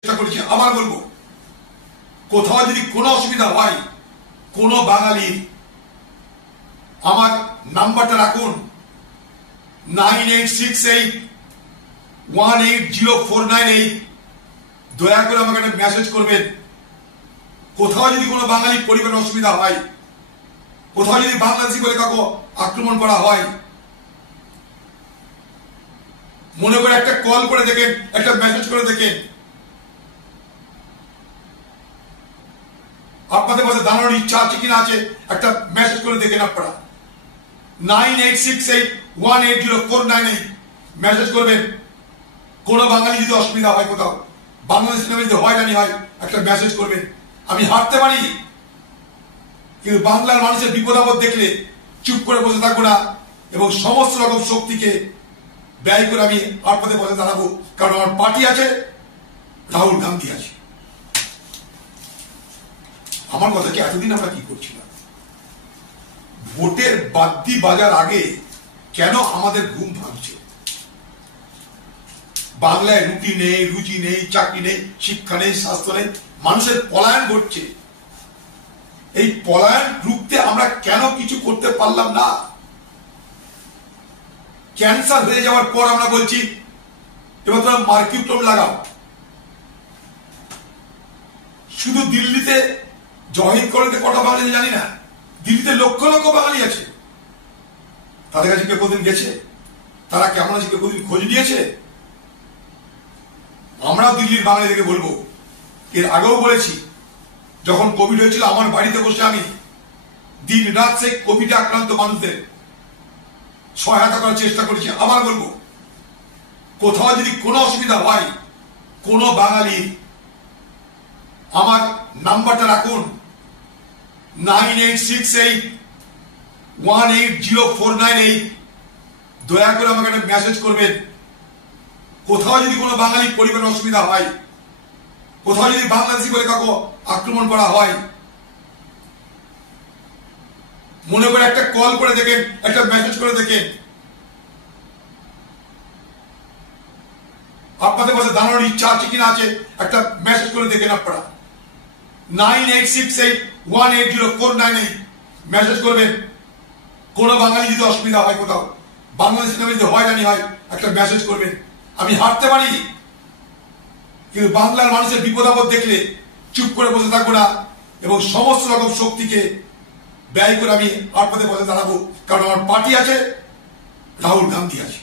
চেষ্টা করেছি। আবার বলবো, কোথাও যদি কোনো অসুবিধা হয় কোনো বাঙালির, আমার নাম্বারটা রাখুন 9868180498। দয়া করে আমাকে একটা মেসেজ করবেন। কোথাও যদি কোনো বাঙালি পরিবারের অসুবিধা হয়, কোথাও যদি বাংলাদেশি বলে কাউকে আক্রমণ করা হয়, মনে করে একটা কল করে দেখেন, একটা মেসেজ করে দেখেন। আপনাদের পাশে দাঁড়ানোর ইচ্ছা আছে কিনা আছে একটা মেসেজ করে দেখেন। আপনারা 9868180498 মেসেজ করবেন। কোন বাঙালি যদি অসুবিধা হয়, কোথাও বাংলাদেশ নামে যদি হয়রানি হয়, একটা মেসেজ করবেন। আমি হারতে পারি, কিন্তু বাংলার মানুষের বিপদ আপদ দেখলে চুপ করে বসে থাকবো না, এবং সমস্ত রকম শক্তিকে ব্যয় করে আমি আপনাদের পাশে দাঁড়াবো। কারণ আমার পার্টি আছে, রাহুল গান্ধী আছে। আমার কথা কি, এতদিন আমরা কি করছিলাম? ভোটের বাদ্যি বাজার আগে কেন আমাদের ঘুম ভাঙছে? বাংলায় রুটি নেই, রুচি নেই, চাকরি নেই, শিক্ষা নেই, স্বাস্থ্য নেই, মানুষের পলায়ন ঘটছে। এই পলায়ন রুখতে আমরা কেন কিছু করতে পারলাম না? ক্যান্সার হয়ে যাওয়ার পর আমরা বলছি এবার তোমরা মার্কিউটম লাগাও। শুধু দিল্লিতে জহির করতে কটা বাঙালি জানি না, দিল্লিতে লক্ষ লক্ষ বাঙালি আছে। তাদের কাছে কেউ কোনদিন গেছে? তারা কেমন আছে কেউ কোনদিন খোঁজ নিয়েছে? আমরাও দিল্লির বাঙালিদেরকে বলবো, এর আগেও বলেছি, যখন কোভিড হয়েছিল আমার বাড়িতে বসে আমি দিন রাত সেই কোভিডে আক্রান্ত মানুষদের সহায়তা করার চেষ্টা করেছি। আবার বলবো, কোথাও যদি কোনো অসুবিধা হয় কোনো বাঙালির, আমার নাম্বারটা রাখুন 9868180498। দয়া করে আমাকে একটা মেসেজ করবেন। কোথাও যদি কোনো বাঙালি পরিবারের অসুবিধা হয়, কোথাও যদি বাংলাদেশি বলে কাউকে আক্রমণ করা হয়, মনে করে একটা কল করে দেখেন, একটা মেসেজ করে দেখেন। আপনাদের পাশে দাঁড়ানোর ইচ্ছা আছে কিনা আছে একটা মেসেজ করে দেখেন। আপনারা 9868180498 মেসেজ করবেন। কোন বাঙালি যদি অসুবিধা হয়, কোথাও বাংলাদেশ নামে যদি হয়রানি হয়, একটা মেসেজ করবেন। আমি হারতে পারি, কিন্তু বাংলার মানুষের বিপদ আপদ দেখলে চুপ করে বসে থাকবো না, এবং সমস্ত রকম শক্তিকে ব্যয় করে আমি আপনাদের পাশে দাঁড়াবো। কারণ আমার পার্টি আছে, রাহুল গান্ধী আছে।